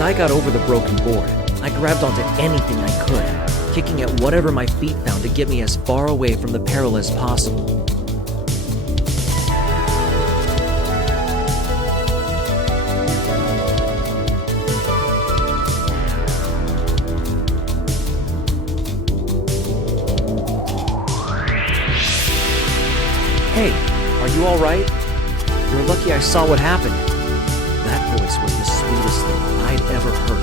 As I got over the broken board, I grabbed onto anything I could, kicking at whatever my feet found to get me as far away from the peril as possible. Hey, are you all right? You're lucky I saw what happened. That voice was the sweetest thing I'd ever heard.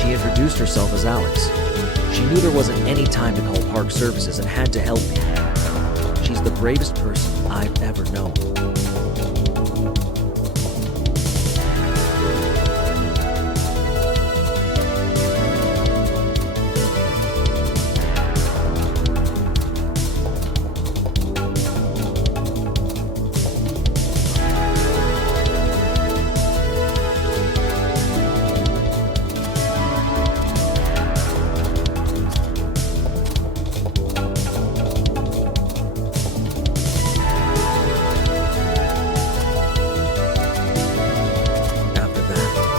She introduced herself as Alex. She knew there wasn't any time to call park services and had to help me. She's the bravest person I've ever known.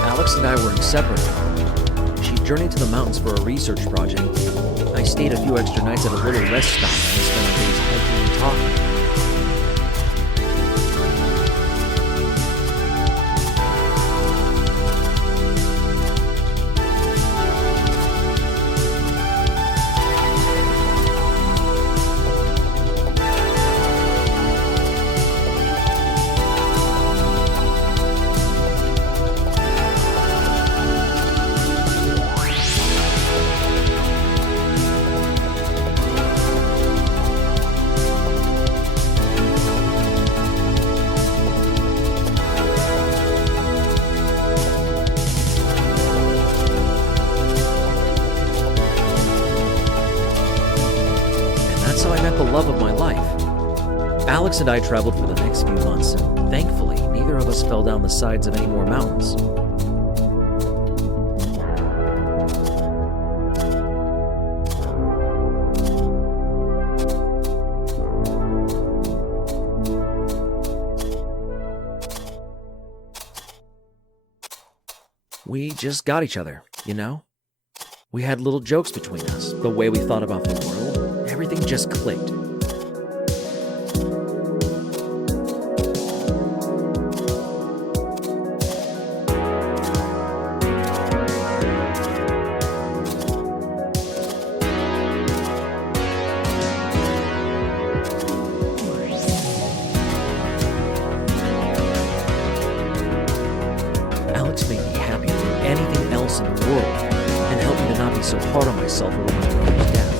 Alex and I were inseparable. She journeyed to the mountains for a research project. I stayed a few extra nights at a little rest stop and spent our days hiking and talking. That's how I met the love of my life. Alex and I traveled for the next few months, and thankfully, neither of us fell down the sides of any more mountains. We just got each other, you know? We had little jokes between us, the way we thought about the world. Everything just clicked. Alex made me happier than anything else in the world, and helped me to not be so hard on myself over my brother's death.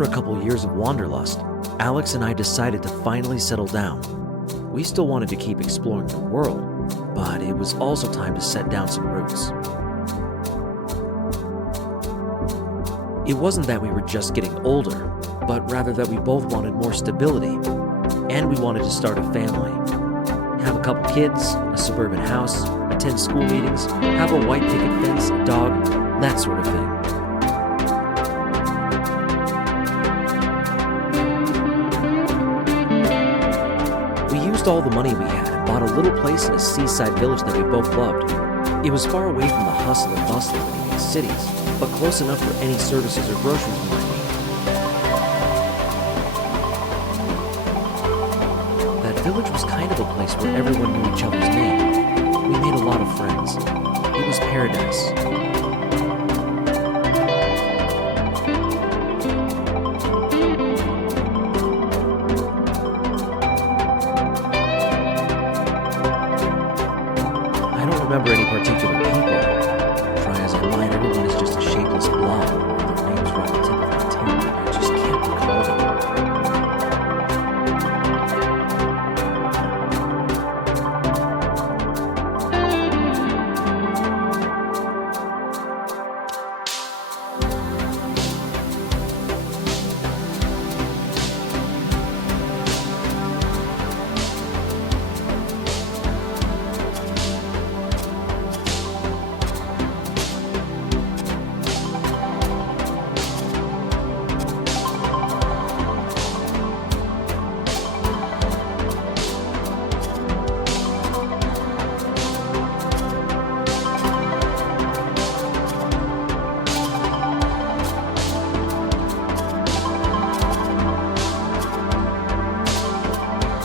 After a couple years of wanderlust, Alex and I decided to finally settle down. We still wanted to keep exploring the world, but it was also time to set down some roots. It wasn't that we were just getting older, but rather that we both wanted more stability, and we wanted to start a family. Have a couple kids, a suburban house, attend school meetings, have a white picket fence, a dog, that sort of thing. We used all the money we had and bought a little place in a seaside village that we both loved. It was far away from the hustle and bustle of any big cities, but close enough for any services or groceries we might need. That village was kind of a place where everyone knew each other's name. We made a lot of friends. It was paradise. I don't remember any particular people. Try as I might, everyone is just a shapeless blob. Their names are on the tip of my tongue. I just can't recall them.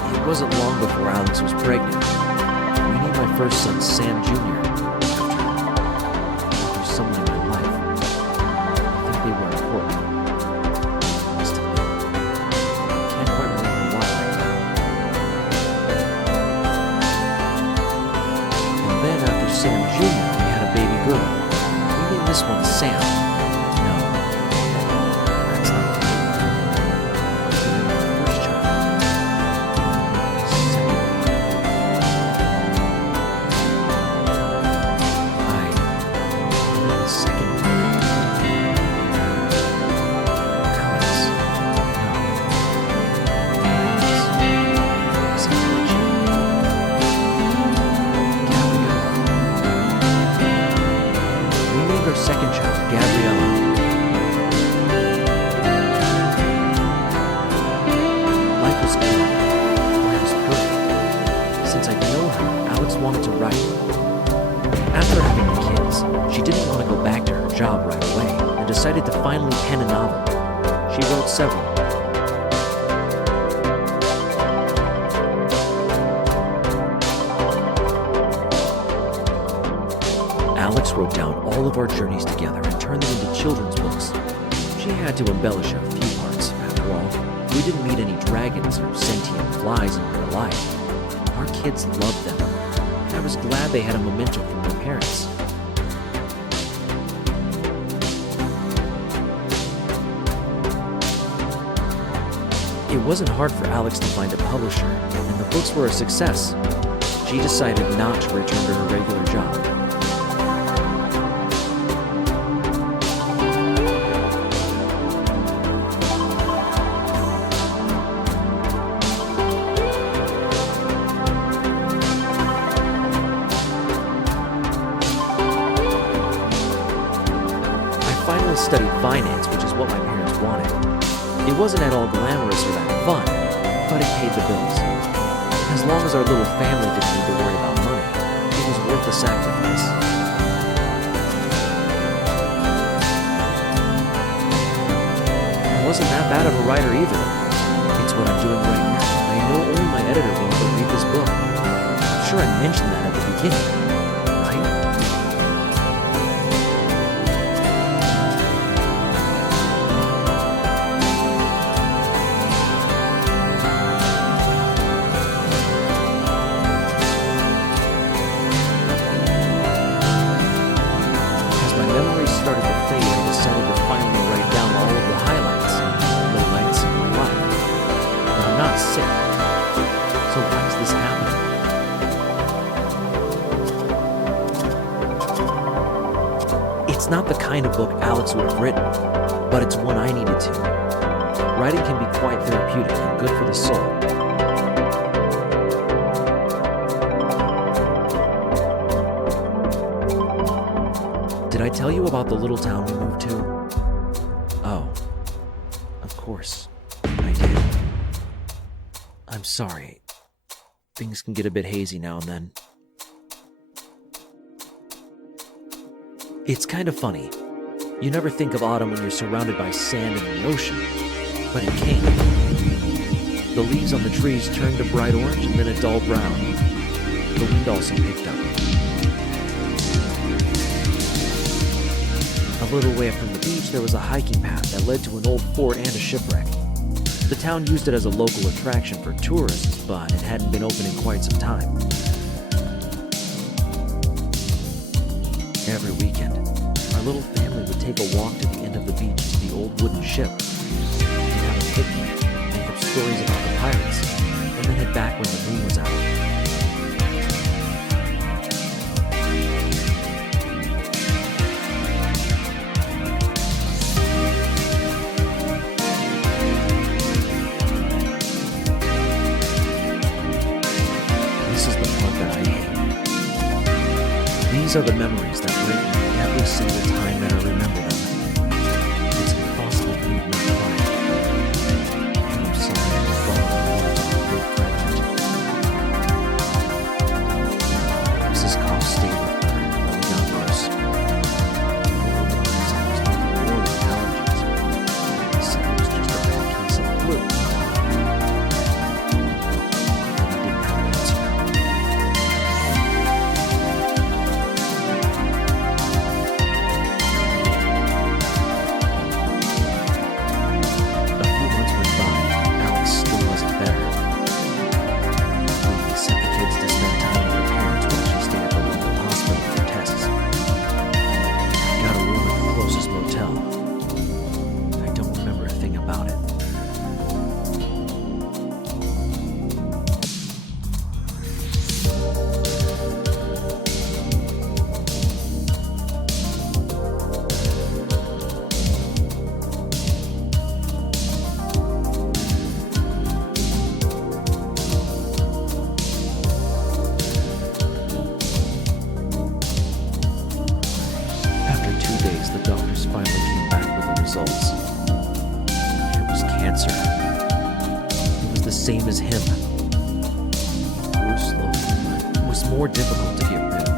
It wasn't long before Alex was pregnant. We named my first son Sam Jr. after someone in my life. I think they were important. Must have been. I can't quite remember why right now. And then after Sam Jr., we had a baby girl. We named this one Sam. No, that's not right. First child. Second child, Gabriella. Life was good. Life was perfect. Since I'd known her, Alex wanted to write. After having the kids, she didn't want to go back to her job right away and decided to finally pen a novel. She wrote several. Alex wrote down all of our journeys together and turned them into children's books. She had to embellish a few parts, after all. We didn't meet any dragons or sentient flies in real life. Our kids loved them, and I was glad they had a memento from their parents. It wasn't hard for Alex to find a publisher, and the books were a success. She decided not to return to her regular job. I studied finance, which is what my parents wanted. It wasn't at all glamorous or that fun, but it paid the bills. As long as our little family didn't need to worry about money, it was worth the sacrifice. I wasn't that bad of a writer either. It's what I'm doing right now. I know only my editor will ever read this book. I'm sure I mentioned that at the beginning, right? Started to fade, I decided to finally write down all of the highlights. got sick. So why is this happening? It's not the kind of book Alex would have written, but it's one I needed to. Writing can be quite therapeutic and good for the soul. Did I tell you about the little town we moved to? Oh, of course, I did. I'm sorry. Things can get a bit hazy now and then. It's kind of funny. You never think of autumn when you're surrounded by sand and the ocean, but it came. The leaves on the trees turned a bright orange and then a dull brown. The wind also picked up. A little way from the beach, there was a hiking path that led to an old fort and a shipwreck. The town used it as a local attraction for tourists, but it hadn't been open in quite some time. Every weekend, our little family would take a walk to the end of the beach to the old wooden ship. We'd have a picnic, make up stories about the pirates, and then head back when the moon was out. This is the part that I hate. These are the memories that break me every single time that I remember them. It's impossible for me to not cry. And I'm sorry I'm falling pregnant. Mrs. Koff stayed with her while we got worse. All the times I was making war with allergies. They said it was just a bad case of flu. And I didn't have an answer. The doctors finally came back with the results. It was cancer. It was the same as him. It grew slowly. It was more difficult to get rid of.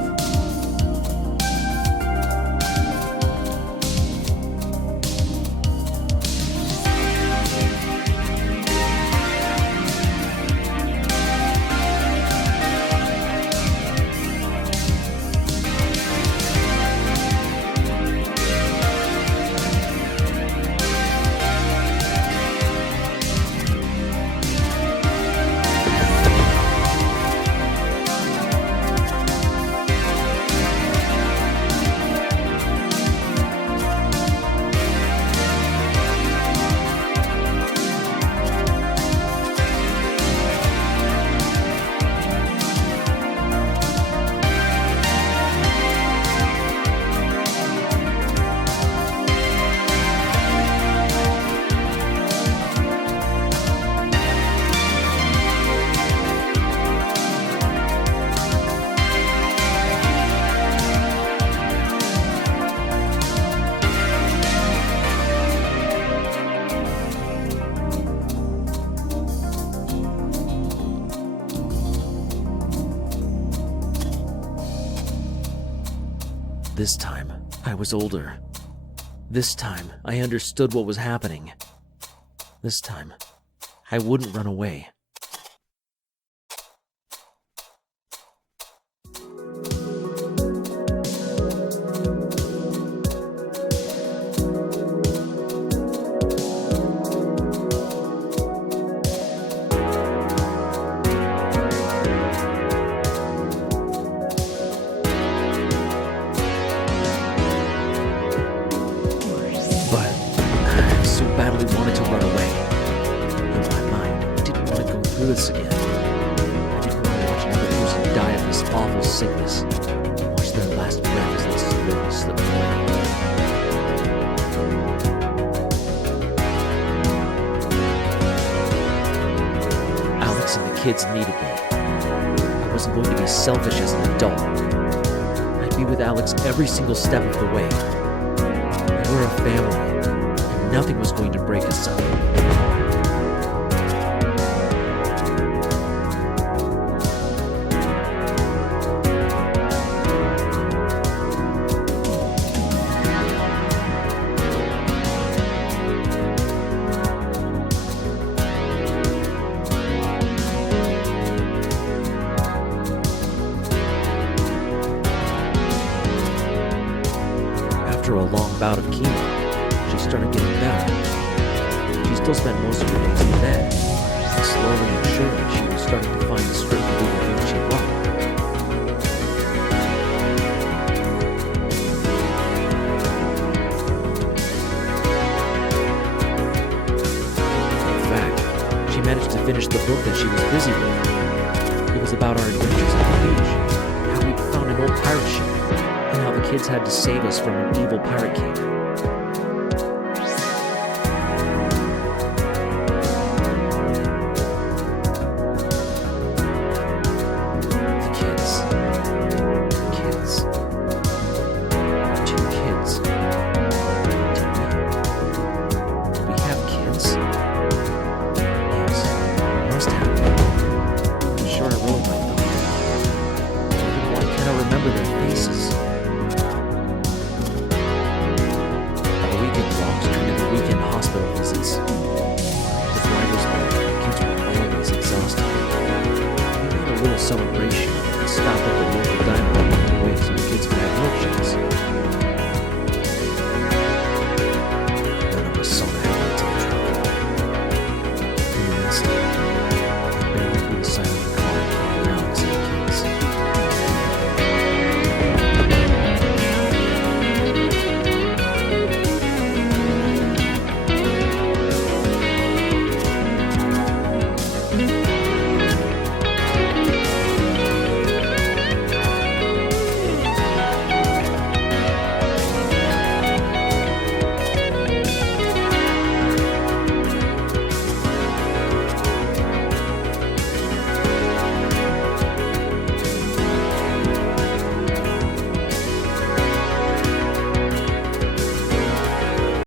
This time, I was older. This time, I understood what was happening. This time, I wouldn't run away. Badly wanted to run away. In my mind, I didn't want to go through this again. I didn't want to watch another person die of this awful sickness. Watch their last breath as they slowly slip away. Alex and the kids needed me. I wasn't going to be selfish as an adult. I'd be with Alex every single step of the way. We were a family, and nothing was going to break us up. After a long bout of chemo, she started getting better. She still spent most of her days in bed, but slowly and surely she was starting to find the strength to do the things she loved. In fact, she managed to finish the book that she was busy with. It was about our adventures on the beach, how we found an old pirate ship, and how the kids had to save us from an evil pirate king. The kids. Our 2 kids. Did we have kids? Yes, we must have. I'm sure I rolled my thumb. Why can't I remember their faces? Weekend hospital visits. The drivers were, the kids were always exhausted. We made a little celebration.